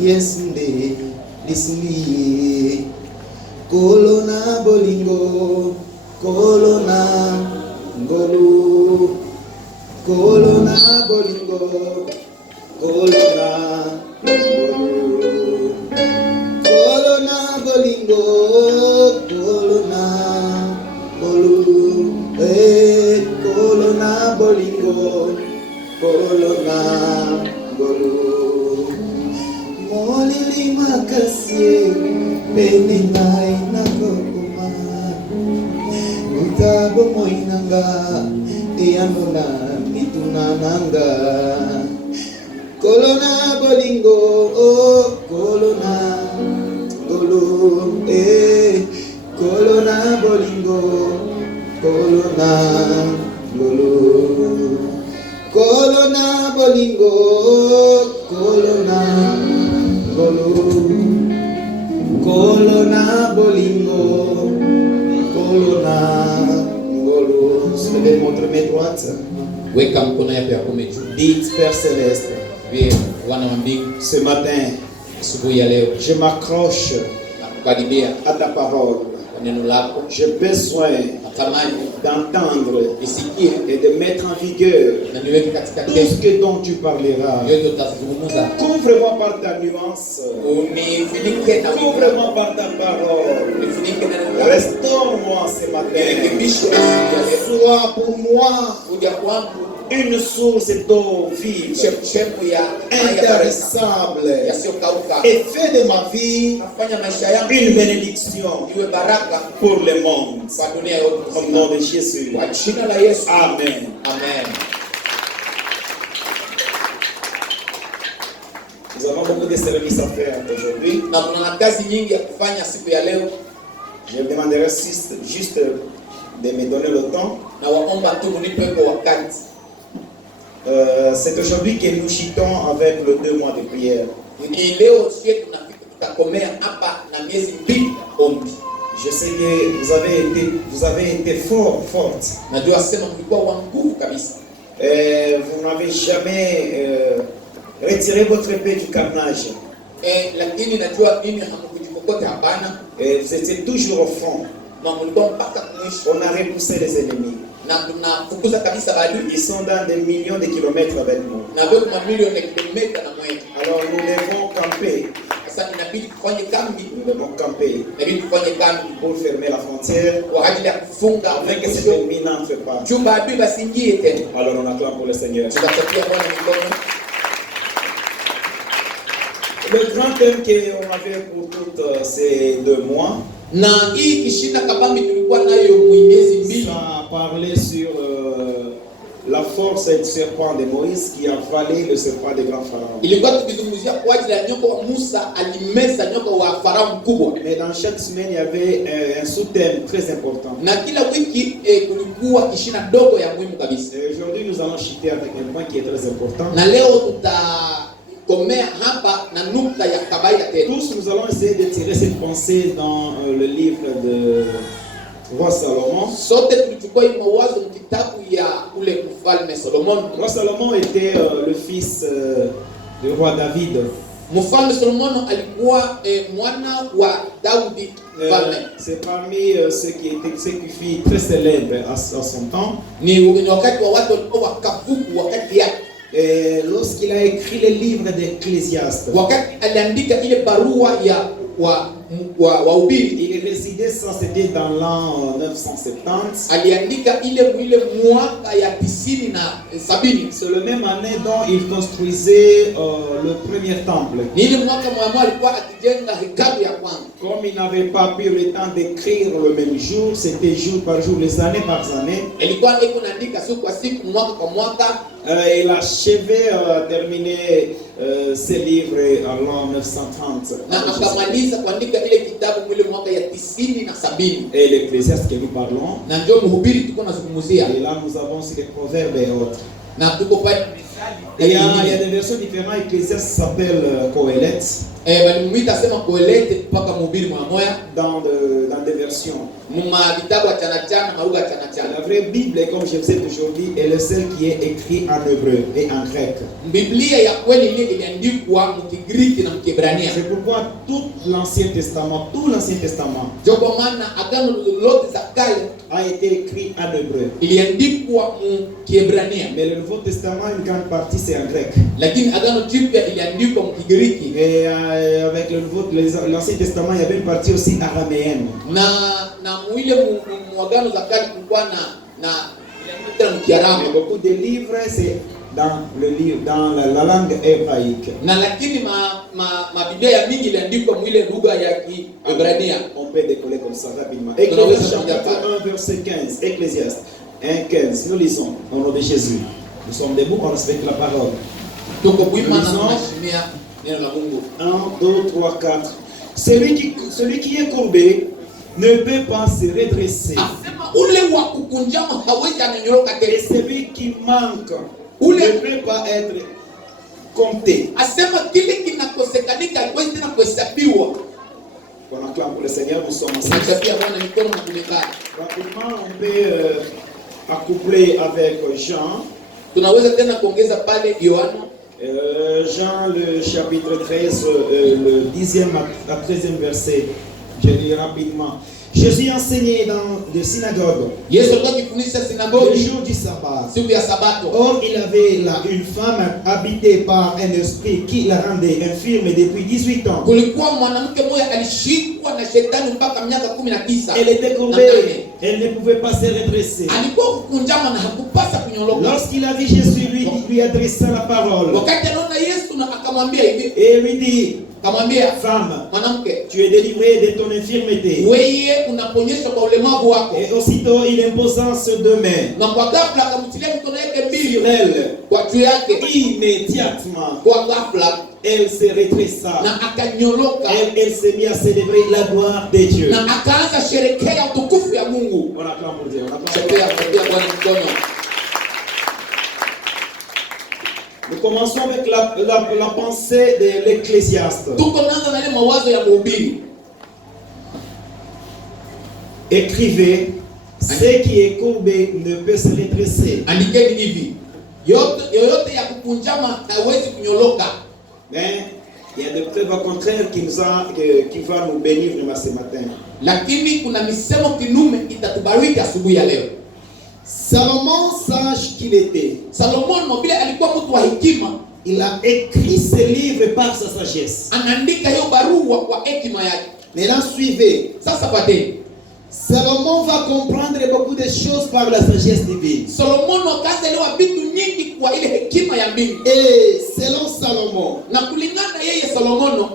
Yesunde lisuli kolona bolingo kolona ngolu kolona bolingo kolona ngolu kolona bolingo kolona ngolu kolona bolingo kolona ngolu molili makasi peninai nakokuma utabo moinanga eyanona mitunananga kolona bolingo oh kolona golo kolona bolingo kolona golo kolona bolingo kolona golo kolona bolingo kolona golo. Soulevez votre main droite. Weka mkono yako ya kuume juu. Dites Père Céleste, Bwana wa mbingu, ce matin asubuhi ya leo je m'accroche nakukaribia à ta parole. kwa neno lako. J'ai besoin Natamani d'entendre nisikie et de mettre en vigueur na niweke katika tout ce tendo que dont tu parleras. yote utazungumza. Couvre-moi par ta nuance. Unifunike na Couvre-moi par ta parole. unifunike na neno lako. Restaure-moi ce matin. Nirekebishe asubuhi ya leo. Sois pour moi Kuja kwangu une source d'eau vive, chemchemu ya maji ya baraka intarissable, yasiyokauka. et fais de ma vie Nafanya maisha yangu une bénédiction iwe baraka pour le monde. kwa dunia yote. Au nom de Jésus. Kwa jina la Yesu. Amen. Amen. Nous avons beaucoup de services à faire aujourd'hui. Na tuna kazi nyingi ya kufanya siku ya leo. Je vous demanderai juste de me donner le temps. Na waomba tu munipe kwa wakati. C'est aujourd'hui que nous chitons avec le 2 mois de prière. Ni leo sisi tunafika tutakomea hapa na miezi mbili ombi. Je sais que vous avez été forte. Najua sema mlikuwa wa nguvu kabisa. Vous n'avez jamais retiré votre épée du carnage. Lakini najua mimi hamkujikokote hapana. Vous étiez toujours au front. Na mlikuwa mpaka mwisho. On a repoussé les ennemis. Na tunafukuza kabisa maadui. Ils sont dans des millions de kilomètres avec nous. Na vile mamilioni ya kilomita na mwetu. Alors nous devons camper. Sasa inabidi tufanye kambi. Nous devons camper Inabidi tufanye kambi pour fermer la frontière kwa ajili ya kufunga afin que cet ennemi n'entre pas. chumba adui basiingie tena. Alors on acclame pour le Seigneur. Tutapatia Bwana mikono. Le grand thème qu'on avait pour toutes ces 2 mois, Na hii kishinda kabambi tulikuwa nayo miezi mbili. ça parlait sur la force du serpent de Moïse qui a avalé le serpent des grands pharaons. Ilikuwa tukizungumzia kwa ajili ya nyoka wa Musa alimeza nyoka wa Farao mkubwa. Mais dans chaque semaine, il y avait un sous-thème très important. Na kila wiki kulikuwa kishinda dogo ya muhimu kabisa. Et aujourd'hui, nous allons chiter avec un point qui est très important. Na leo tutakomea hapa na nukta ya kawaida tena. Tous, nous allons essayer de tirer cette pensée dans le livre de Roi Salomon. Sote tulichukua hii mawazo kitabu ya ule mfalme Solomon. Roi Salomon était le fils du roi David. Mfalme Solomon alikuwa mwana wa Daudi mfalme. C'est parmi ceux qui fit très célèbres à son temps. Ni wakati wa watu walikuwa wakavuku wakati yake. Et lorsqu'il a écrit le livre d'Ecclésiaste, wakati aliandika ile barua ya wahubiri, il résidait ça, c'était dans l'an 970. aliandika ile mwaka ya 90. C'est le même année dont il construisait le premier temple. Ni ile mwaka mwa alikuwa akijenga hekalu ya kwanza. Comme il n'avait pas pu le temps d'écrire le même jour, c'était jour par jour, les années par années. Ilikuwa iko naandika siku kwa siku, mwaka kwa mwaka. Il achevait terminer ses livres en l'an 930. Na akamaliza kuandika ile kitabu ile mwaka ya 90 na 70. Et l'Ecclésiaste que nous parlons. Na ndio mhubiri tuko nazungumzia. Et là nous avons aussi les proverbes et autres. Na tuko pale Et il y a des versions différentes. Ecclésiaste s'appelle Qohélet. Balimuita sema Qohélet mpaka mhubiri mmoja dans des versions. vitabu chana maruga chana. La vraie Bible, comme je vous ai aujourd'hui, est le seul qui est écrit en hébreu et en grec. Biblia ya kweli ile iliandikwa mkigiriki na mkiebrania. C'est pourquoi tout l'Ancien Testament, Kwa maana agano lote za kale a été écrit en hébreu. Iliandikwa mkiebrania. Mais le Nouveau Testament, une grande partie c'est en grec. Lakini agano jipya iliandikwa mkigiriki. Et avec l'Ancien Testament, il y avait une partie aussi araméenne. Na mwile mwagano za kale kulikuwa na Mais beaucoup de livres c'est dans la langue hébraïque. Na lakini Biblia ya mingi iliandikwa mwile lugha ya Kiebrania. On peut décoller comme ça rapidement. Ecclésiaste chapitre 1 verset 15. Ecclésiaste 1:15. Nous lisons au nom de Jésus. Nous sommes debout, on respecte la parole. Donc au na tunaheshimia neno la Mungu. 1, 2, 3, 4. Celui qui est courbé ne peut pas se redresser. Et celui qui manque ne peut pas être compté. On acclame pour le Seigneur, nous sommes ensemble. Rapidement, on peut accoupler avec Jean. Jean le chapitre 13, le 10e à 13e verset. Je lis rapidement. Jésus enseignait dans les synagogues le jour du sabbat. Or, il avait là une femme habitée par un esprit qui la rendait infirme depuis 18 ans. Elle était courbée, elle ne pouvait pas se redresser. Lorsqu'il a vu Jésus, lui adressa la parole et lui dit: femme, tu es délivrée de ton infirmité. Et aussitôt il imposa ses deux mains sur elle. Immédiatement elle se redressa. Elle s'est mise à célébrer la gloire de Dieu. On acclame pour Dieu. Nous commençons avec la pensée de l'Ecclésiaste. Écrivez: ce qui est courbé ne peut se redresser. Mais il y a des preuves au contraire qui va nous bénir ce matin. Salomon, sage qu'il était, il a écrit ce livre par sa sagesse. Maintenant, suivez. Salomon va comprendre beaucoup de choses par la sagesse divine. Et selon Salomon,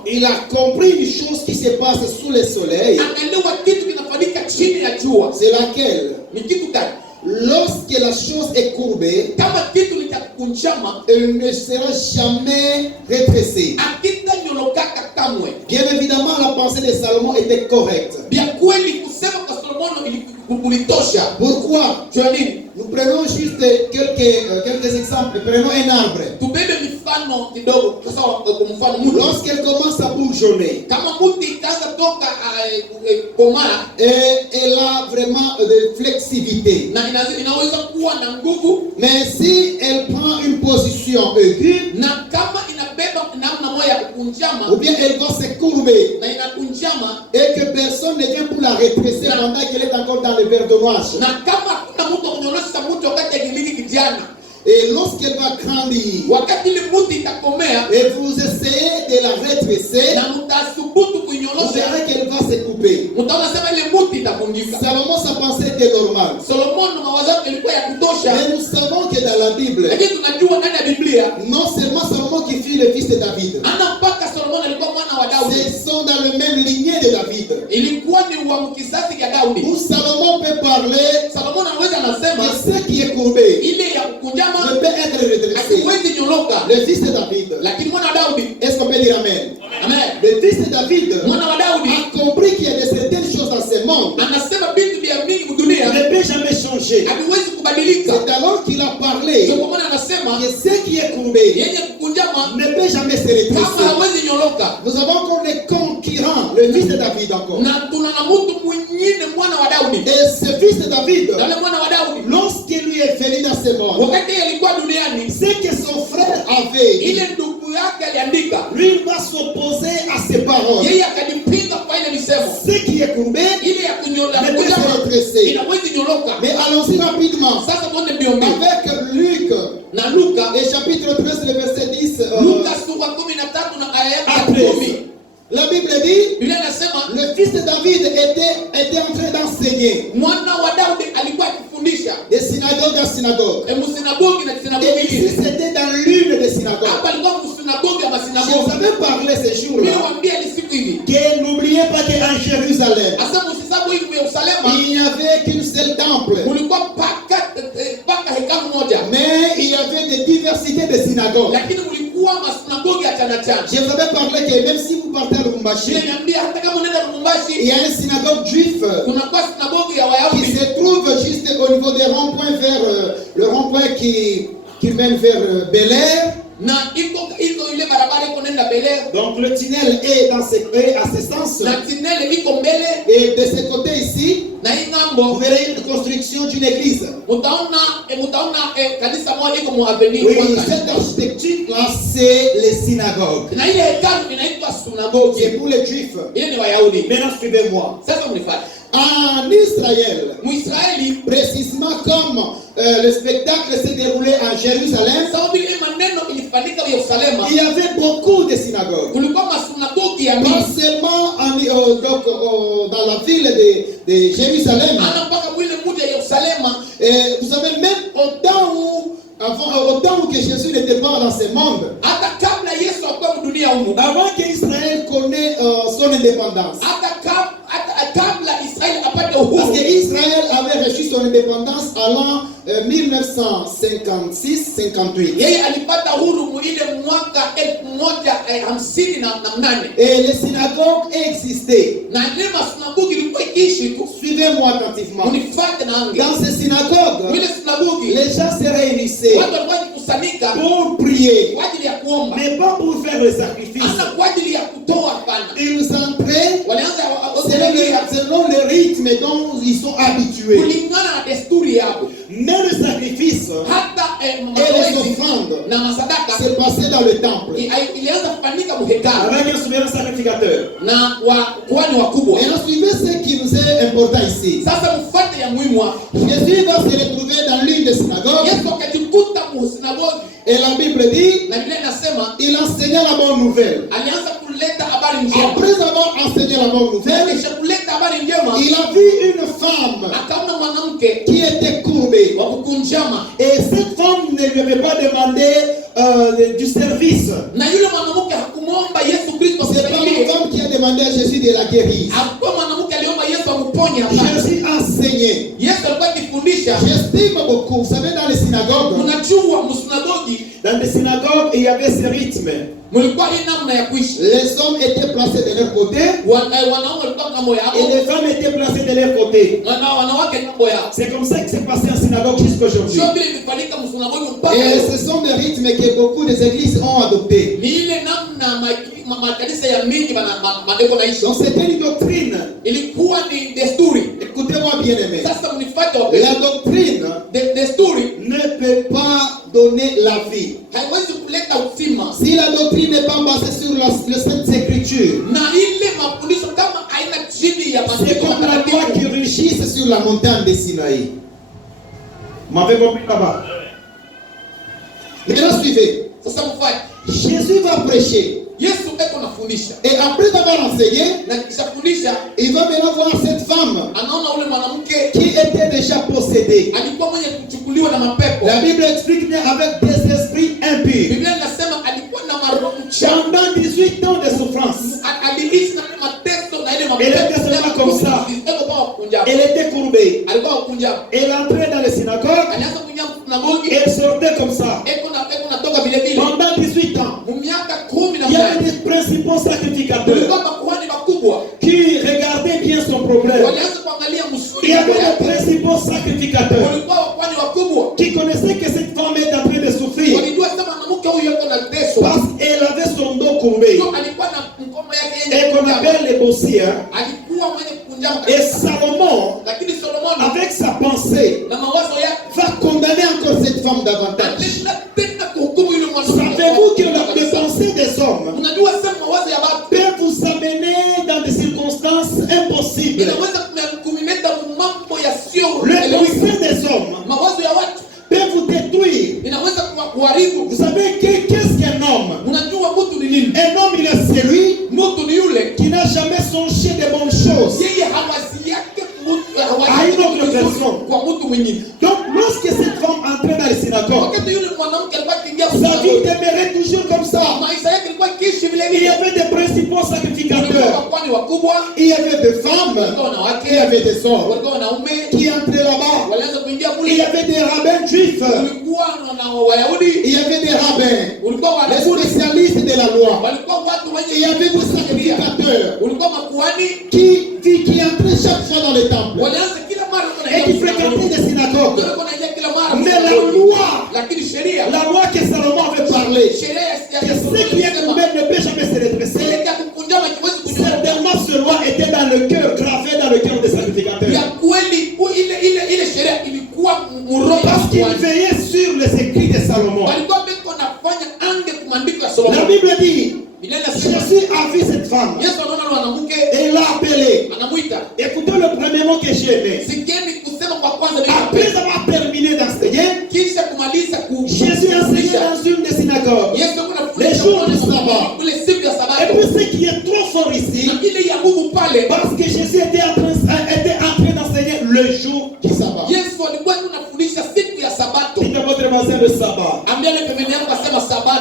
il a compris une chose qui se passe sous le soleil. C'est laquelle? Lorsque la chose est courbée, elle ne sera jamais redressée. Bien évidemment, la pensée de Salomon était correcte. Pourquoi? Nous prenons juste quelques exemples. Prenons un arbre. Lorsqu'elle commence à bourgeonner, et elle a vraiment de flexibilité. Mais si elle prend une position aiguë, ou bien elle va se courber et que personne ne vient pour la redresser pendant qu'elle est encore dans le verdonnage. Et lorsqu'elle va grandir et vous essayez de la redresser, vous verrez qu'elle va se couper. Salomon, sa pensée était normale. Mais nous savons que dans la Bible, non seulement Salomon qui fut le fils de David, ce sont dans le même lignée de David. Où Salomon peut parler de ce qui est courbé ne peut être redressé. Le fils de David. Est-ce qu'on peut dire amen? Amen. Le fils de David a compris qu'il y a de certaines choses dans ce monde ne peut jamais changer. C'est alors qu'il a parlé que ce qui est courbé courbée yenye kukunjama ne peut jamais se kama redresser. hawezi nyoloka. Nous avons encore le concurrent, le fils de David encore. Na tuna na mtu mwingine mwana wa Daudi. Et ce fils de David, Na yule mwana wa Daudi lorsqu'il lui est venu dans ce monde, wakati alikuwa duniani, ce que son frère avait, ile ndugu yake aliandika, lui il va s'opposer à ses paroles. yeye akajipinga kwa ile misemo. Ce qui est courbé Ile ya kunyola ne peut se kunjama redresser. inawezi nyoloka. Mais allons-y rapidement Sasa tuende mbio mbio. avec Luc Na Luka, et chapitre 13, le verset 10. Luka sura 13 na aya ya à 13. 10. La Bible dit, Biblia inasema le fils de David était en train d'enseigner mwana wa Daudi alikuwa akifundisha de synagogue à synagogue. msinagogi na sinagogi Et ici, nyingine. c'était dans l'une des synagogues. Hapa alikuwa msinagogi ya Je masinagogi. vous avais parlé ces jours-là Niliwaambia ni siku hivi. que n'oubliez pas qu'en Jérusalem, Asema usisabu hivi Yerusalemu il n'y avait qu'une seule temple. kulikuwa paka hekalu moja. Mais il y avait des diversités de synagogues. Lakini kulikuwa masinagogi ya chana chana. Je vous avais parlé que même si vous partez à Lubumbashi, Niliambia hata kama unaenda il Lubumbashi y a une synagogue juive kunakuwa sinagogi ya qui Wayahudi se trouve juste au niveau des ronds-points vers le rond-point qui mène vers Bel Air. na iko ile barabara iko nenda Bel-Air. Donc le tunnel est à ce sens. Na tinele iko mbele Et de ce côté ici, na hii vous ngambo verrez une construction d'une église. mutaona kanisa moja iko mu avenue Oui, kwanza. cette architecture-là, c'est les synagogues. Na ile hekalu inaitwa C'est synagogue. pour les juifs. Ile ni Wayahudi. Maintenant, suivez-moi. Sasa mnifuate. En Israël, Muisraeli précisément comme le spectacle s'est déroulé à Jérusalem, sababu ile maneno ilifanyika Yerusalemu, il y avait beaucoup de synagogues. kulikuwa masinagogi ya Pas mingi. seulement dans la ville de Jérusalem. Ana mpaka mwile mji ya Yerusalemu. Et vous savez, même au temps où que Jésus n'était pas dans ce monde, Hata kabla Yesu akuwa dunia humu. avant qu'Israël connaisse son indépendance, Hata kabla Israeli apate parce uhuru. qu'Israël avait reçu son indépendance à l'an 1956-58. Yeye alipata uhuru mwile mwaka 1958. Et les synagogues existaient. Na ile masinagogi ilikuwa ikiishi tu. Suivez-moi attentivement. Unifuate na ange. Dans ces synagogues, Mwile sinagogi les gens se réunissaient watu walikuwa wakikusanyika pour prier, kwa ajili ya kuomba. mais pas pour faire le sacrifice. Hata kwa ajili ya kutoa hapana. Ils entraient Walianza selon le rythme dont ils sont habitués. kulingana na desturi yao. Mais le sacrifice Hata et les mazoezi offrandes na masadaka se passaient dans le temple. ilianza kufanyika muhekalu Avec un souverain sacrificateur. na wakuhani wakubwa. Et là, suivez ce qui nous est important ici. Sasa mfuate ya muhimu hapa. Jésus va se retrouver dans l'une des synagogues. Yesu akajikuta musinagogi Et la Bible dit, na Biblia inasema il enseignait la bonne nouvelle. alianza kuleta habari njema. Après avoir enseigné la bonne nouvelle, Kisha kuleta habari njema, il a vu une femme akaona mwanamke qui était courbée. wa kukunjama, Et cette femme ne lui avait pas demandé du service. na yule mwanamke hakumwomba Yesu Kristo C'est pas une amsaidie. femme qui a demandé à Jésus de la guérir. Hakuwa mwanamke aliomba Yesu amponye. Hapana. Jésus enseignait. Yesu alikuwa akifundisha. J'estime beaucoup. Vous savez, dans les synagogues, Unajua msinagogi dans les synagogues, il y avait ce rythme. mlikuwa hii namna ya kuishi. Les hommes étaient placés de leur côté Wanaume walikuwa ngambo yao et les femmes étaient placées de leur côté. na wanawake ngambo yao. C'est comme ça que c'est passé en synagogue jusqu'à aujourd'hui. Sio vile ilifanyika msinagogi mpaka Et leo. ce sont des rythmes que beaucoup des églises ont adoptés. Ni ile namna makanisa ya mingi madeko naishi. Donc c'était une doctrine. Ilikuwa ni desturi. Écoutez-moi bien aimé. Sasa mnifuate wapendwa. La doctrine Desturi ne peut pas donner la vie. haiwezi kuleta uzima. Si la doctrine n'est pas basée sur les Saintes Écritures, Na ile mafundisho kama haina chini ya c'est maandiko comme la loi qui matakatifu. rugisse sur la montagne de Sinaï. M'avez compris là-bas? Maintenant suivez. Sasa mfuate. Jésus va prêcher. Yesu eko nafundisha. Et après avoir enseigné, Na kisha fundisha il va maintenant voir cette femme anaona ule mwanamke qui était déjà possédée. alikuwa mwenye kuchukuliwa na mapepo. La Bible explique avec des esprits impurs. Biblia inasema alikuwa na maroho mchafu. Pendant 18 ans de souffrance, Aliishi na ile mateso na ile Elle était seulement comme ça. Eko kwa kunja. elle était courbée. Alikuwa kunja. Elle entrait dans les synagogues Alianza kunja sinagogi. et elle sortait comme ça. Eko natoka vile vile. Pendant 18 ans, Miaka 10 na il y avait des principaux sacrificateurs kulikuwa makuhani wakubwa. qui regardaient bien son problème. Walianza kuangalia msuri. Il y avait des principaux sacrificateurs Walikuwa wakwani wakubwa. qui connaissaient que cette femme est en train de souffrir. Walijua kama mwanamke huyo et qu'on appelle les bossiers. Et Salomon, avec sa pensée, va condamner encore cette femme davantage. Savez-vous que les pensées des hommes peuvent vous amener dans des circonstances impossibles? Les pensées des hommes peuvent vous détruire. Vous savez qu'est-ce qu'un homme? Un homme, il est celui qui n'a jamais songé de bonnes choses à une autre personne. Donc, lorsque cette femme entrait dans les synagogues, sa vie demeurait toujours comme ça. Il y avait des principaux sacrificateurs, il y avait des femmes, il y avait des hommes qui entraient là-bas. Il y avait des rabbins juifs, il y avait des rabbins, les spécialistes de la loi. Il y avait des sacrificateurs qui entraient chaque fois dans les temples et qui fréquentaient des synagogues. Mais la loi que Salomon avait parlé, que ce qui est couvert ne peut jamais se redresser, certainement ce loi était dans le cœur, gravé dans le cœur des sacrificateurs. Parce qu'il veillait sur les écrits de Salomon. La Bible dit, Jésus a vu cette femme et il l'a appelée. Écoutez le premier mot que j'ai aimé. Après avoir terminé d'enseigner, Jésus enseignait dans une des synagogues les jours du sabbat. Et puis ce qui est trop fort ici, parce que Jésus était en train d'enseigner le jour du sabbat. Dites à votre voisin le sabbat.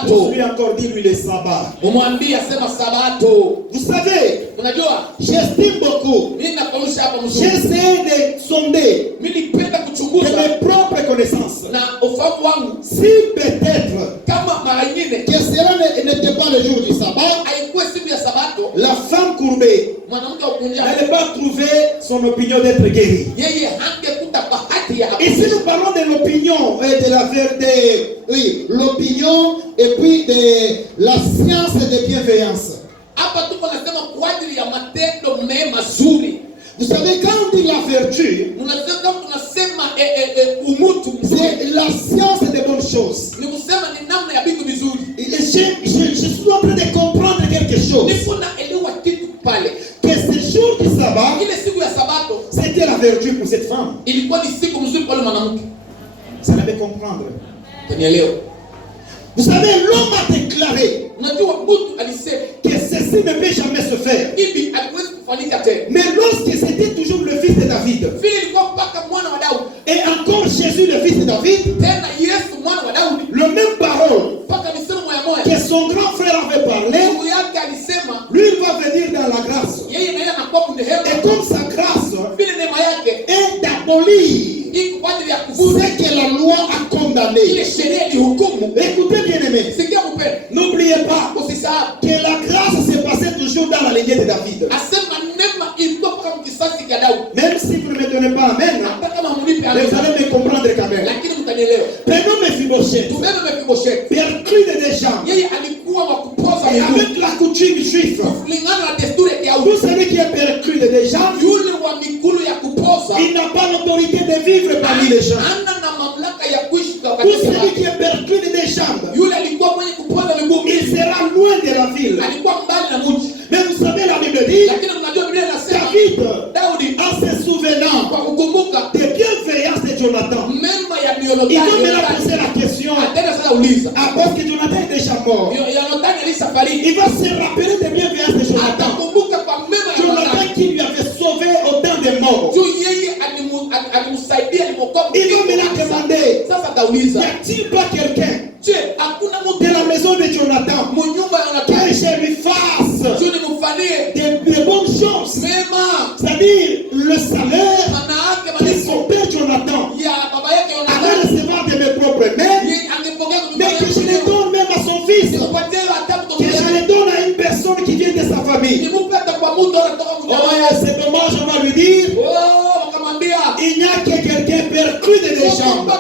Je lui encore dit lui le sabbat. Vous savez, j'estime beaucoup. J'ai essayé de sonder de mes propres connaissances. Si peut-être que cela n'était pas le jour du sabbat, la femme courbée n'allait pas trouver son opinion d'être guérie. Ici nous parlons de l'opinion et de la vérité. Oui, l'opinion et puis de la science de bienveillance. Vous savez, quand on dit la vertu, c'est la science des bonnes choses. Je suis en train de comprendre quelque chose. Que ce jour du sabbat, c'était la vertu pour cette femme. Ça l'avait comprendre. Vous savez, l'homme a déclaré que ceci ne peut jamais se faire. Mais lorsque c'était toujours le fils de David, et encore Jésus le fils de David, le même parole que son grand frère avait parlé, lui il va venir dans la grâce. Et comme sa grâce est d'abolir ce que la loi a condamné. Écoutez bien aimé, n'oubliez pas que la grâce s'est passée toujours dans la lignée de David. Même si vous ne me donnez pas amen, vous allez me comprendre quand même. Prenons Mephibosheth, perclus des gens, et avec la coutume juive, vous savez qui est perclus des gens, il n'a pas l'autorité de vivre parmi les gens. Tout celui qui est perclus des jambes, il sera loin de la ville. Mais vous savez, la Bible dit, David, en se souvenant des bienveillances de Jonathan, il va me poser la question, parce que Jonathan est déjà mort, il va se rappeler des bienveillances de Jonathan. Jonathan qui lui avait sauvé au temps des morts. Il va me la demander, n'y a-t-il pas quelqu'un de la maison de Jonathan que je lui fasse des bonnes choses, c'est-à-dire le salaire que son père Jonathan allait recevoir de mes propres mains, mais que je le donne même à son fils, que je le donne à une personne qui vient de sa famille. Oh, c'est dommage, on va lui dire, il n'y a que quelqu'un perclus de des jambes.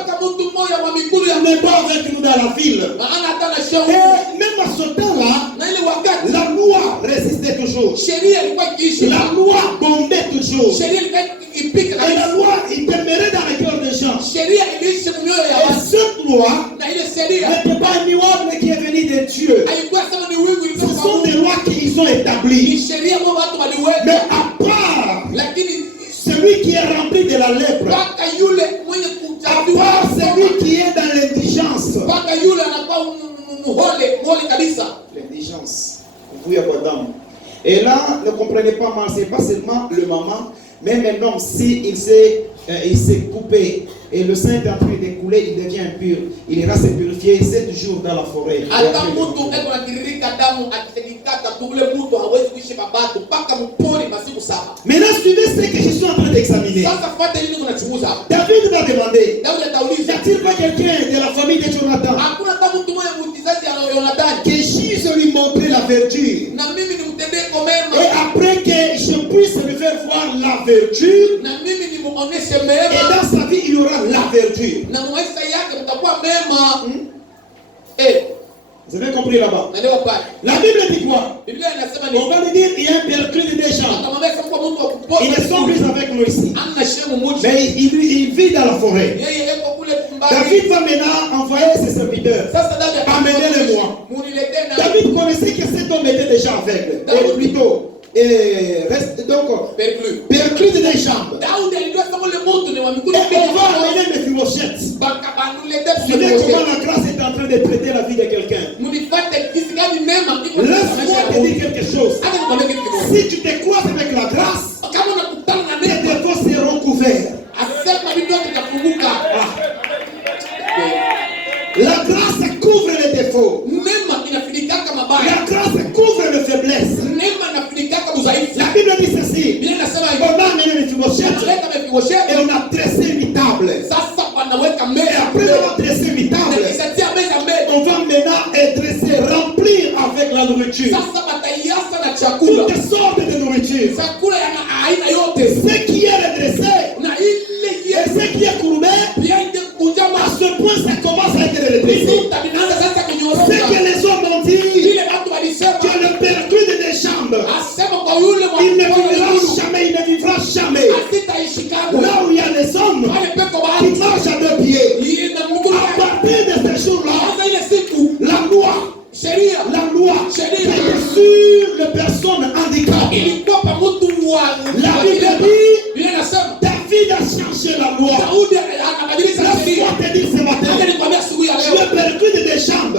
Il n'est pas avec nous dans la ville. Et même à ce temps-là, la loi toujours. sheria ilikuwa ikiishi, La loi bombait toujours. sheria ilikuwa ipika Et la kabisa, loi, il demeurait dans le cœur des gens. sheria iliishi mioyo ya Et watu, cette loi na ile sheria n'était pas un immuable qui est venu de Dieu. haikuwa sema ni wingu Ce ilitoka sont des Mungu, lois qu'ils ont ni établies. sheria ambayo watu Mais waliweka, à part lakini celui qui est rempli de la lèpre, mpaka yule mwenye à kuchafuliwa, part celui qui est dans l'indigence, mpaka yule anakuwa muhole kabisa. l'indigence, vous voyez quoi dame. Et là, ne comprenez pas mal, c'est pas seulement le maman, même un homme, si il s'est coupé et le sang est en train d'écouler, il devient impur. Il ira se purifier 7 jours dans la forêt. Et Hata après, mtu eko nakiririka damu akisekikata tu, ule mtu hawezi kuishi kabatu mpaka mpori masiku 7. maintenant, suivez ce que je suis en train d'examiner. Sasa fuate nini kunachunguza. David va demander, Daudi y atauliza, a-t-il pas quelqu'un de la famille de Jonathan hakuna kama mtu mmoja mtizaji ana Yonatani, que j'use lui montrer la vertu na mimi nimtendee et mema, après que je puisse lui faire voir la vertu, na mimi nimuoneshe et mema, dans sa vie il y aura la vertu. na maisha yake mtakuwa mema. Vous avez compris là-bas? Naelewa pale. La Bible dit quoi? Biblia inasema On ni va lui dire il y a un perclus des gens. akamwambia kama mtu wa kupoza, Ils ne sont plus avec nous ici. amna shemu mmoja, Mais il vit dans la forêt. yeye yuko kule kumbali. David va maintenant envoyer ses serviteurs. Sasa Daudi Amenez-le-moi. muniletee na David connaissait que cet homme était déjà aveugle. Et plutôt, donc, perclus des jambes. Daudi alijua kama ule mtu ni wa miguu Et on va amener Mephibosheth. Suivez comment la grâce est en train de traiter la vie de quelqu'un. Laisse-moi te dire quelque chose. Si tu te croises avec la grâce, tes défauts seront couverts. La grâce couvre les défauts. La grâce couvre les faiblesses. La Bible dit ceci. On a amené Mephibosheth et on a dressé une table. Et après avoir dressé une table, on va maintenant dresser, remplir avec la nourriture. Toutes sortes de nourriture. Ce qui est redressé et ce qui est courbé, à ce point ça commence à être redressé. Ce que les hommes ont dit, que le perclus des jambes, il ne vivra jamais. Là où il y a des hommes qui marchent à 2 pieds, à partir de ce jour-là, la loi était sur les personnes handicapées. La Bible dit, David a changé la loi. Laisse-moi te dire ce matin, le perclus des jambes,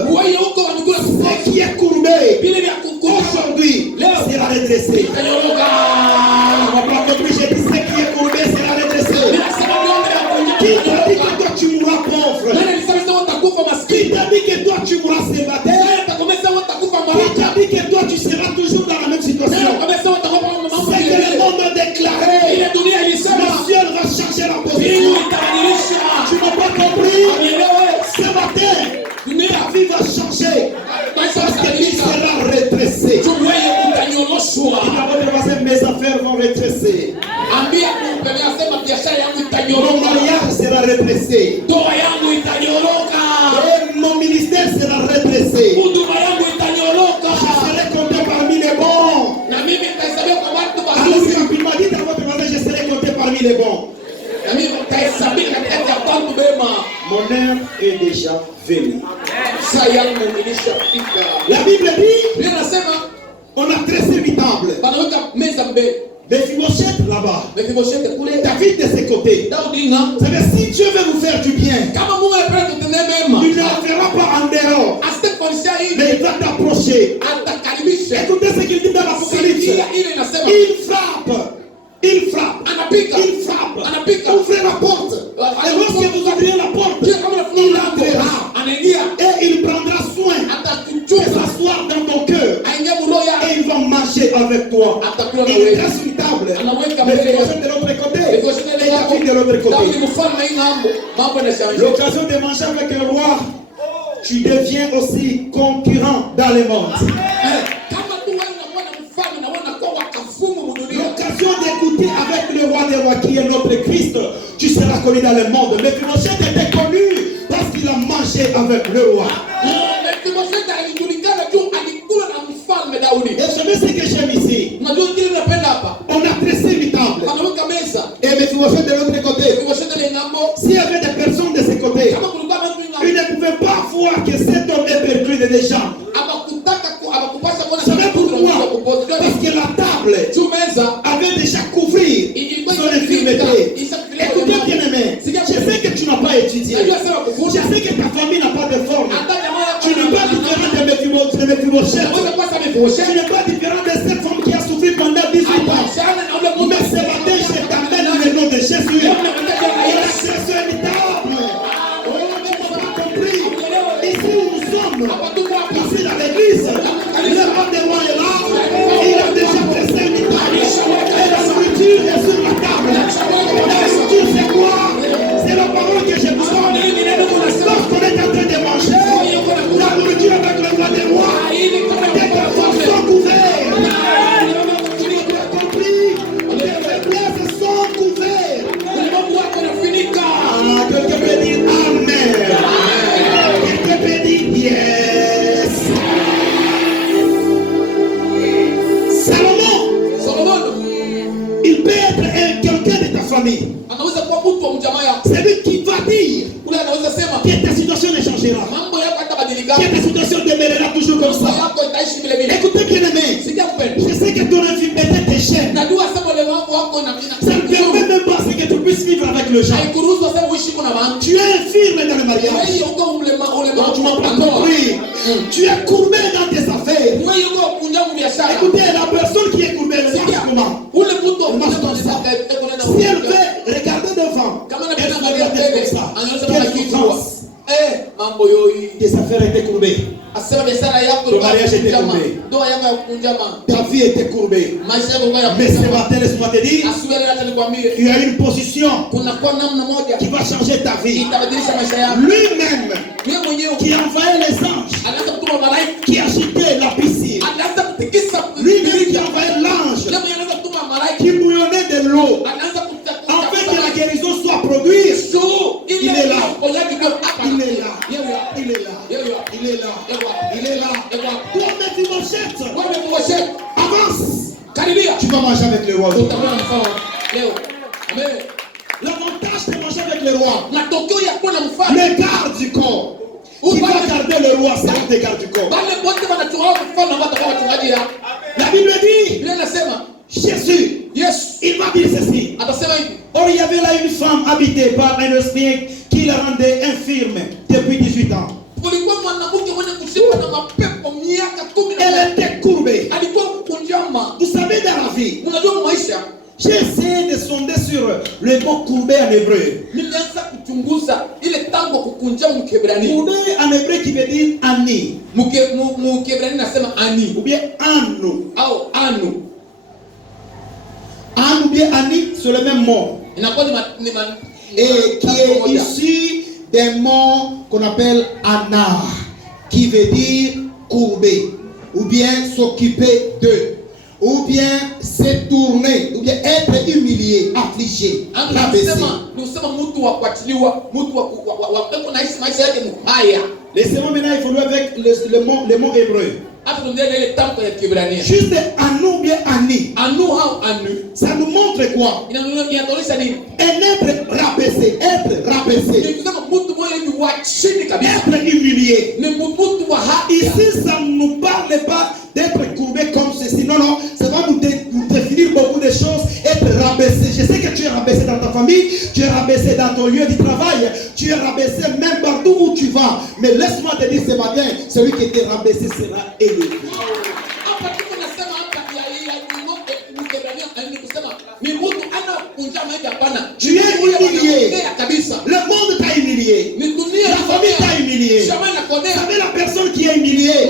ce qui est courbé, aujourd'hui, sera redressé. On n'a pas compris, j'ai dit ce qui est courbé sera redressé. Qui t'a dit que toi tu mourras pauvre? Qui t'a dit que toi tu mourras célibataire? Qui t'a dit que toi tu seras toujours dans la même situation? C'est que le monde a déclaré. Le ciel va changer la position. Tu n'as pas compris? Ce matin, ta vie va changer. Parce que tu seras redressé. Mes affaires vont redresser. Mon mariage sera redressé. Et mon ministère sera redressé. Je serai compté parmi les bons. Allez-y rapidement, dites à votre voisin, je serai compté parmi les bons. Mon heure est déjà venue. La Bible dit, on a dressé une table. Mephibosheth là-bas. David de ses côtés. Vous savez, si Dieu veut vous faire du bien, il ne le fera pas en dehors, mais il va t'approcher. Écoutez ce qu'il dit dans l'Apocalypse. Il frappe. Ouvrez la porte. Et lorsque vous ouvrirez la porte, il entrera. Et il prendra soin de s'asseoir dans ton cœur. Et il va marcher avec toi. Il dresse une table. Mephibosheth de l'autre côté. Et David de l'autre côté. L'occasion de manger avec le roi, tu deviens aussi concurrent dans le monde. L'occasion d'écouter avec le roi des rois qui est notre Christ, tu seras connu dans le monde. Mephibosheth était connu parce qu'il a mangé avec le roi. Et je sais ce que j'aime ici. table tumeza avait déjà couvert son infirmité. Écoutez bien aimé, je sais que tu n'as pas étudié. Je sais que ta famille n'a pas de forme. Tu n'es pas différent de Mephibosheth. Tu n'es pas différent de cette femme qui a souffert pendant 18 ans. Mais ce matin, je t'amène le nom de Jésus. C'est inévitable. Compris. Ici où nous sommes, ici dans l'église, le roi des rois est là. Il a déjà pressé une table. Et la nourriture est sur la table. La nourriture, c'est quoi? C'est la parole que je vous donne. Lorsqu'on est en train de manger, la nourriture avec le roi des rois, tes efforts sont couverts. Tu as compris? Tes faiblesses sont couvertes. Quelqu'un peut dire Amen. Quelqu'un peut dire Yes. Salomon, il peut être quelqu'un de ta famille. C'est lui qui va dire que ta situation ne changera. Que ta situation demeurera toujours comme ça. Écoutez bien aimé, je sais que ton infirmité te gêne. Ça ne permet même pas que tu puisses vivre avec le gens. Tu es infirme dans le mariage. Donc, tu m'as pas compris. Tu es courbé dans tes affaires. Écoutez, la personne qui est courbée, elle marche comment? Elle marche comme ça. Si elle veut regarder devant, elle va regarder comme ça. Quelle souffrance. Tes affaires étaient courbées. Ton mariage était courbé. Ta vie était courbée. Mais ce matin, laisse-moi te dire, tu as une position qui va changer ta vie. Lui-même qui envoyait les anges, qui agitait la piscine. Lui-même qui envoyait l'ange, qui bouillonnait de l'eau. En fait, que la guérison soit produite. Il est là. Il est là. Il est là. Il est là. Il est là. Il est là. Toi, Mephibosheth, avance. Tu vas manger avec le roi. L'avantage de manger avec le roi, le garde du corps. Qui va garder le roi, c'est le garde du corps. La Bible dit, Jésus, il va dire ceci. Or, il y avait là une femme habitée par un esprit qui la rendait infirme depuis 18 ans. Elle était courbée. Vous savez, dans la vie, j'ai essayé de sonder sur le mot courbé en hébreu. Courbé en hébreu qui veut dire ani. Ou bien anu. An ou bien ani, c'est le même mot. Et qui est issu des mots qu'on appelle ana, qui veut dire courber, ou bien s'occuper d'eux, ou bien se tourner, ou bien être humilié, affligé, rabaissé. Laissez-moi maintenant évoluer avec le mot hébreu. Juste anou bien ani. Ça nous montre quoi? Être rabaissé. Être humilié. Ici, ça ne nous parle pas d'être courbé comme ceci. Non, ça va nous définir beaucoup de choses. Être rabaissé. Je sais que tu es rabaissé dans ta famille, tu es rabaissé dans ton lieu de travail, tu es rabaissé même partout où tu vas. Mais laisse-moi te dire ce matin, celui qui était rabaissé sera élevé. Tu es humilié. Le monde t'a humilié. La famille t'a humilié. Vous savez la personne qui est humiliée,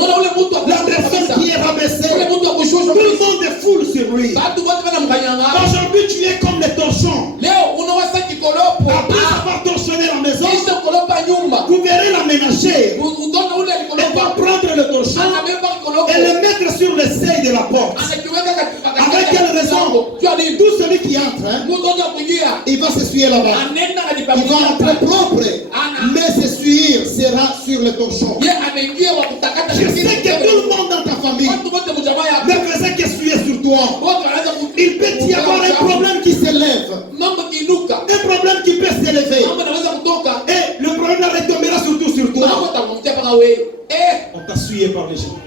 la personne qui est rabaissée, tout le monde est foule sur lui. Aujourd'hui tu es comme les torchons. Après avoir torchonné la maison, vous verrez la ménagère. Elle va prendre le torchon et le mettre sur le seuil de la porte. Avec quelle raison? Tout celui qui entre, il va s'essuyer là-bas. Il va entrer propre, mais s'essuyer sera sur le torchon. Je sais que tout le monde dans ta famille ne faisait qu'essuyer sur toi. Il peut y avoir un problème qui s'élève, un problème qui peut s'élever, et le problème retombera surtout sur toi. On t'a essuyé par les gens.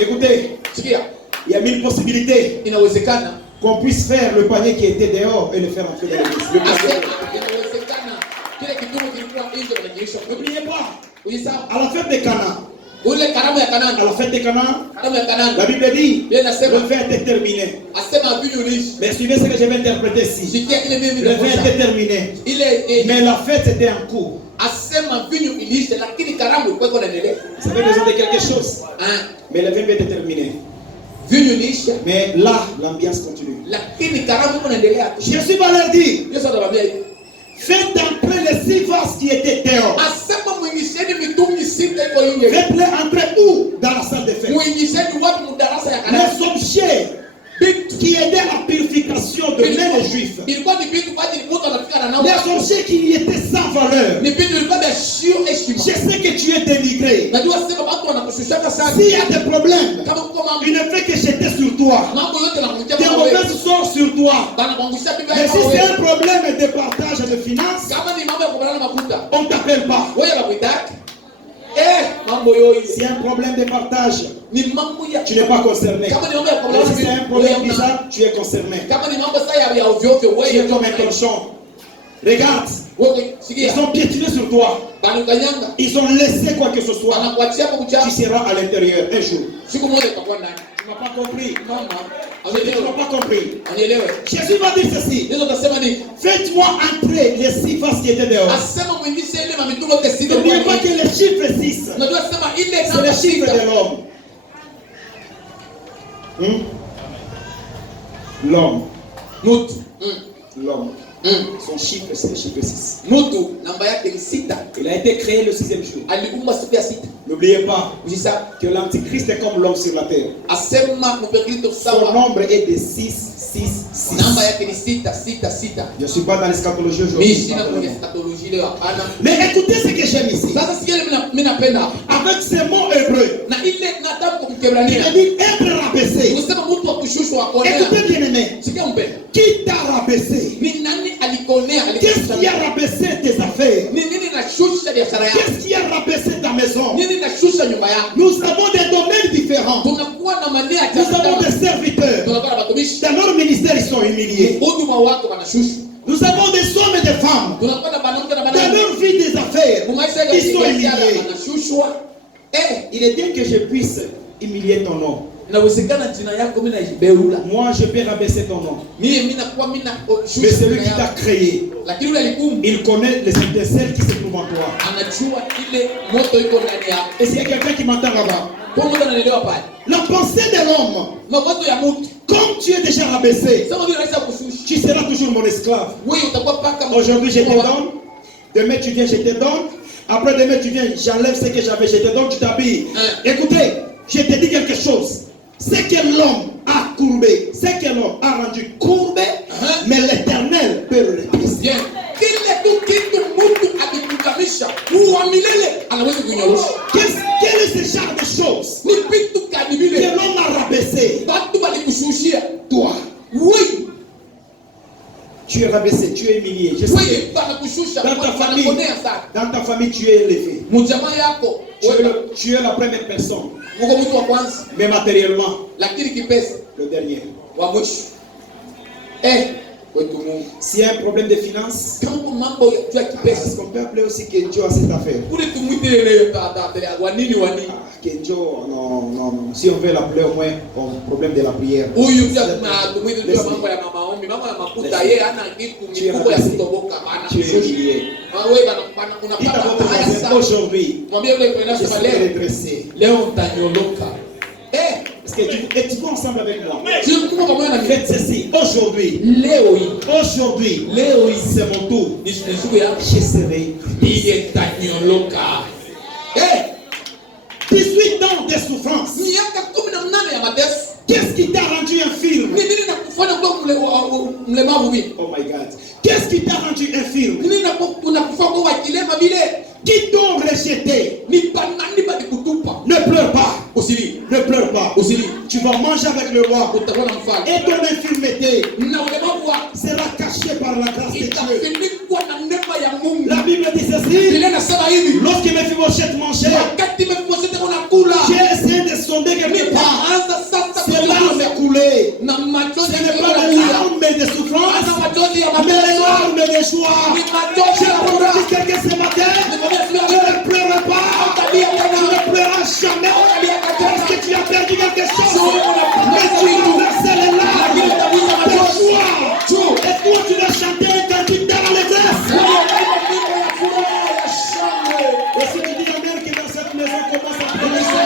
Écoutez, sikia, Il y a 1000 possibilités inawezekana qu'on puisse faire le panier qui était dehors et le faire entrer dans l'église. Le panier. asema inawezekana kile kitu kilikuwa nje wanajiisha. N'oubliez pas, Ulisahau à la fête de Cana, ule karamu ya à Kanani, la fête de Cana, karamu ya Kanani, la Bible dit, Biblia inasema le vin était terminé. asema vinyo lishi. Mais suivez ce que je vais interpréter ici. Sikia kile mimi Le vin ninakosa. était terminé. Ile Mais la fête était en cours. asema vinyo iliisha lakini karamu ilikuwa iko inaendelea. Vous avez besoin de quelque chose. Ah, Mais le vin était terminé. vinyo iliisha Mais là, l'ambiance continue. lakini karamu iko inaendelea tu. Jésus va leur dire, Yesu anawaambia hivi. faites entrer les 6 vases qui étaient dehors. Asema muingisheni mitungi sita iko nje. Faites-les entrer où? Dans la salle de fête. Muingisheni wapi mudarasa ya Kanani? Les objets qui aidaient à la purification de même les juifs. Ilikuwa ni vitu kwa ajili mtu anafika na nao. Les objets qui étaient sans valeur. Ni vitu vilikuwa vya shio heshima. Je sais que tu es dénigré. Najua sema watu wanakushushaka sana. S'il y a des problèmes, Kama uko mambo il ne fait que jeter sur toi. mambo yote yanakuja Des kwa wewe. mauvaises sortent sur toi. Bana kuangusha bibi Mais yako si c'est wewe. un problème de partage de finances, Kama ni mambo ya kubalana makuta. on ne t'appelle pas. Wewe bakuitaka. Mambo yoyo. S'il y a un problème de partage, Ni mambo ya tu n'es pas concerné. kama ni mambo ya Mais kubalana si c'est un problème bizarre, tu es concerné. kama ni mambo sasa ya ovyo ovyo Tu wewe es comme un torchon. Regarde, wewe ils sikia. ont piétiné sur toi. Bana kanyanga. Ils ont laissé quoi que ce soit. Anakuachia kwa Tu kucha. seras à l'intérieur un jour. Siku moja itakuwa ndani. Tu n'as pas compris. Mama, Tu n'as anielewe. pas compris. Anielewe. Jésus va dire ceci. Yesu atasema ni Faites-moi entrer les 6 vases qui étaient dehors. asema mwingishe ile mamitungo yote sita. N'oubliez pas que le chiffre 6, Unajua sema ile c'est namba le chiffre sita. de l'homme. L'homme. Mutu. L'homme. Son chiffre, c'est le chiffre 6. Mutu namba yake ni sita. Il a été créé le 6e jour. Aliumba siku ya sita. N'oubliez pas Usisahau que l'antichrist est comme l'homme sur la terre. asema mpekristo Son sawa. nombre est de 6, 6, 6. Namba yake ni sita sita sita. Je ne suis pas dans l'eschatologie Mimi aujourd'hui. sina kwenye skatoloji leo hapana. Mais écoutez ce que j'aime ici. Sasa sikia ile mimi napenda Avec ces mots hébreux, na ile natamko il mkebrania. a dit être rabaissé. Usema mtu wa kushushwa akonea. Écoutez bien aimé. Sikia mpenda. Qui t'a rabaissé? Ni nani alikonea Qu'est-ce qui a rabaissé tes affaires? Ni nini nashusha biashara yako? Qu'est-ce qui a rabaissé ta maison? Nini nashusha nyumba yako? Nous avons des domaines différents. Tunakuwa na mania ya Nous avons des serviteurs. tunakuwa na watumishi. Dans leur ministère, ils sont humiliés. Huduma wako wanashushwa. Nous avons des hommes et des femmes. Tunakuwa na wanawake na Dans wanaume. leur vie des affaires, Mumaisha yao ils sont biashara humiliés. wanashushwa. Il est bien que je puisse humilier ton nom. Inawezekana jina yako mimi naibeula. Moi, je peux rabaisser ton nom. Mimi nakuwa mimi na Mais celui qui t'a créé, lakini yule alikumu il connaît les étincelles qui se trouvent en toi. anajua ile moto iko ndani yako. Et s'il y a quelqu'un qui m'entend là-bas, Kwa mtu ananielewa pale. la pensée de l'homme, Mawazo ya mtu. comme tu es déjà rabaissé, Sasa vile anaanza kushusha. tu seras toujours mon esclave. Wewe utakuwa paka Aujourd'hui, je te donne. Demain, tu viens, je te donne. Après, demain, tu viens, j'enlève ce que j'avais, je te donne, tu t'habilles. Écoutez, je te dis quelque chose. Ce que l'homme a courbé, ce que l'homme a rendu courbé, mais l'Éternel peut le redresser. Bien. Kile tu kitu mtu akikutamisha, Mungu milele anaweza kunyorosha. Quel est ce genre de choses Ni vitu kadi que vile. l'homme a rabaissé? Watu walikushushia. Toi, Wewe, tu es rabaissé, tu es humilié. Je sais wewe que wanakushusha, dans ta famille, wanakonea sana. dans ta famille, tu es élevé. Mjamaa yako, Tu es la première personne, uko mtu wa kwanza, mais matériellement, lakini kipesa le dernier. wa mwisho. Wetu Mungu. S'il y a un problème de finances, Kama mambo ya kipesa, est-ce qu'on peut appeler aussi Kenjo à cette affaire? kule tumwite leo tata wanini wanini. Kenjo, non. Si on veut l'appeler au moins un problème de la prière. Huyu pia tumwite ndio mambo ya maombi, mambo ya makuta yeye hana kitu mikubwa ya kutoboka bana. Tu es humilié. Wewe Dites à votre unapata haya voisin, sana. aujourd'hui, Mwambie yule kwa je nafsi serai leo. redressé. Leo utanyoloka. Parce que tu vas ensemble avec moi. Sio tuko pamoja na mimi. Faites ceci. Aujourd'hui, Leo hii. aujourd'hui, Leo hii c'est mon tour. ni siku ya Je serai iye tanyoloka. 18 ans de souffrance. Miaka 18 ya mateso. Qu'est-ce qui t'a rendu infirme? Ni nini nakufanya kuwa mlemavu hivi? Oh my God. Qu'est-ce qui t'a rendu infirme? Ni nini nakufanya kuwa kilema vile? Qui t'ont rejeté? Ni banani balikutupa. Ne pleure pas. Usili. Ne pleure pas. Usili. Tu vas manger avec le roi. Utakuwa na mfalme. Et ton infirmité Na ulemavu wako sera cachée par la grâce de Dieu. itafunikwa na neema ya Mungu. La Bible dit ceci. Biblia inasema hivi. Lorsque Mephibosheth mangeait, Wakati Mefiboshethi unakula. j'ai essayé de sonder quelque part. Nitaanza sasa na machozi Ce n'est pas des larmes de souffrance, hata machozi ya mais des mateso, larmes de joie. ni machozi Je ya prophétise furaha. quelqu'un ce matin. Tu ne pleureras pas. Tu ne pleureras jamais. Parce que tu as perdu quelque chose. Mais tu vas verser les larmes de joie. Et toi, tu vas chanter un cantique dans l'allégresse. Et si tu dis amen, que dans cette maison commence à progresser.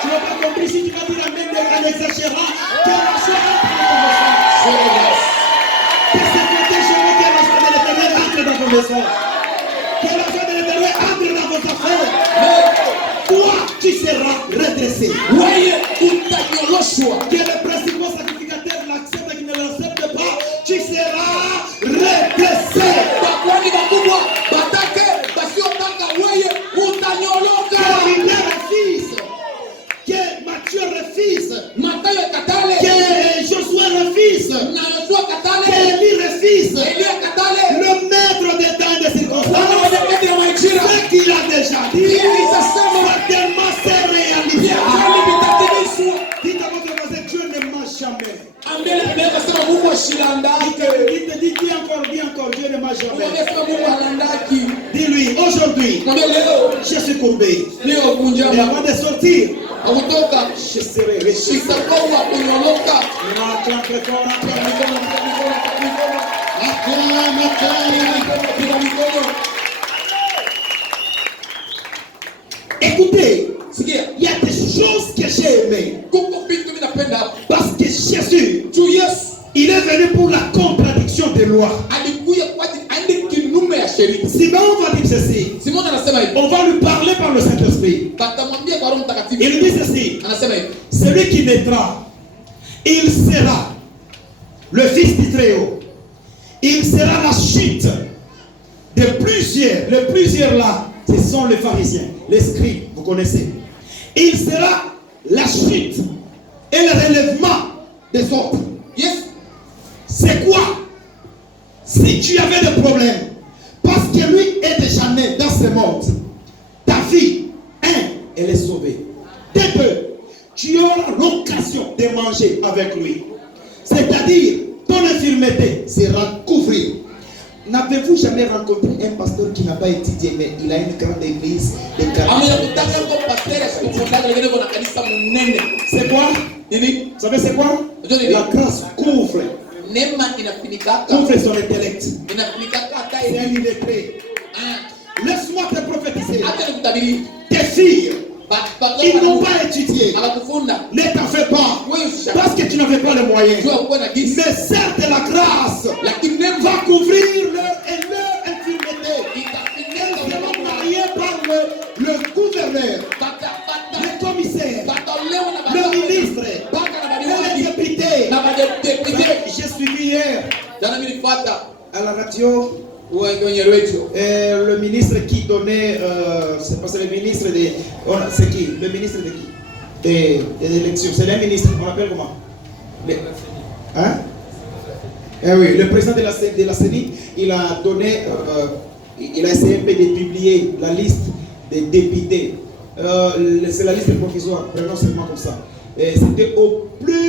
Tu n'as pas compris, si tu vas dire amen, en exagérant, que la joie entre dans ton maison. Que ce côté, je veux que la joie de l'éternel entre dans ton maison. Que la joie de l'éternel entre dans vos affaires. Toi, tu seras redressé. Que les principaux sacrificateurs l'acceptent et qui ne l'acceptent pas, tu seras redressé. Que Hubert refuse, que Matthieu refuse, que Josué refuse, que Élie refuse, le maître des temps et des circonstances, ce qu'il a déjà dit, certainement c'est réalisé. Dites à votre voisin, Dieu ne ment jamais. Dis encore, Dieu ne ment jamais. Dis-lui, aujourd'hui, je suis courbé. Et avant de sortir, je serai réussi. Écoutez, il y a des choses que j'ai aimées. Parce que Jésus, il est venu pour la contradiction des lois. Simon va dire ceci. On va lui parler par le Saint-Esprit. Il lui dit ceci. Celui qui naîtra, il sera le Fils du Très-Haut. Il sera la chute de plusieurs. Les plusieurs là, ce sont les pharisiens, les scribes, vous connaissez. Il sera la chute et le relèvement des autres. C'est quoi? Si tu avais des problèmes, parce que lui est déjà né dans ce monde, ta vie, elle est sauvée. De deux, tu auras l'occasion de manger avec lui. C'est-à-dire, ton infirmité sera couverte. N'avez-vous jamais rencontré un pasteur qui n'a pas étudié, mais il a une grande église de C'est quoi? Vous savez c'est quoi? La grâce couvre. Couvre son intellect. C'est un illettré. Laisse-moi te prophétiser. Tes filles, ils n'ont pas étudié. Ne t'en fais pas. Parce que tu n'avais pas les moyens. Mais certes, la grâce va couvrir leur infirmité. Elles seront mariées par le gouverneur, le commissaire, le ministre, le député. J'ai suivi hier à la radio. Le ministre qui donnait, c'est pas le ministre de, c'est qui? Le ministre de qui? Des élections. C'est le ministre, on l'appelle comment? Hein? Eh oui, le président de la CENI, il a donné, il a essayé de publier la liste des députés. C'est la liste provisoire, prenons seulement comme ça. C'était au plus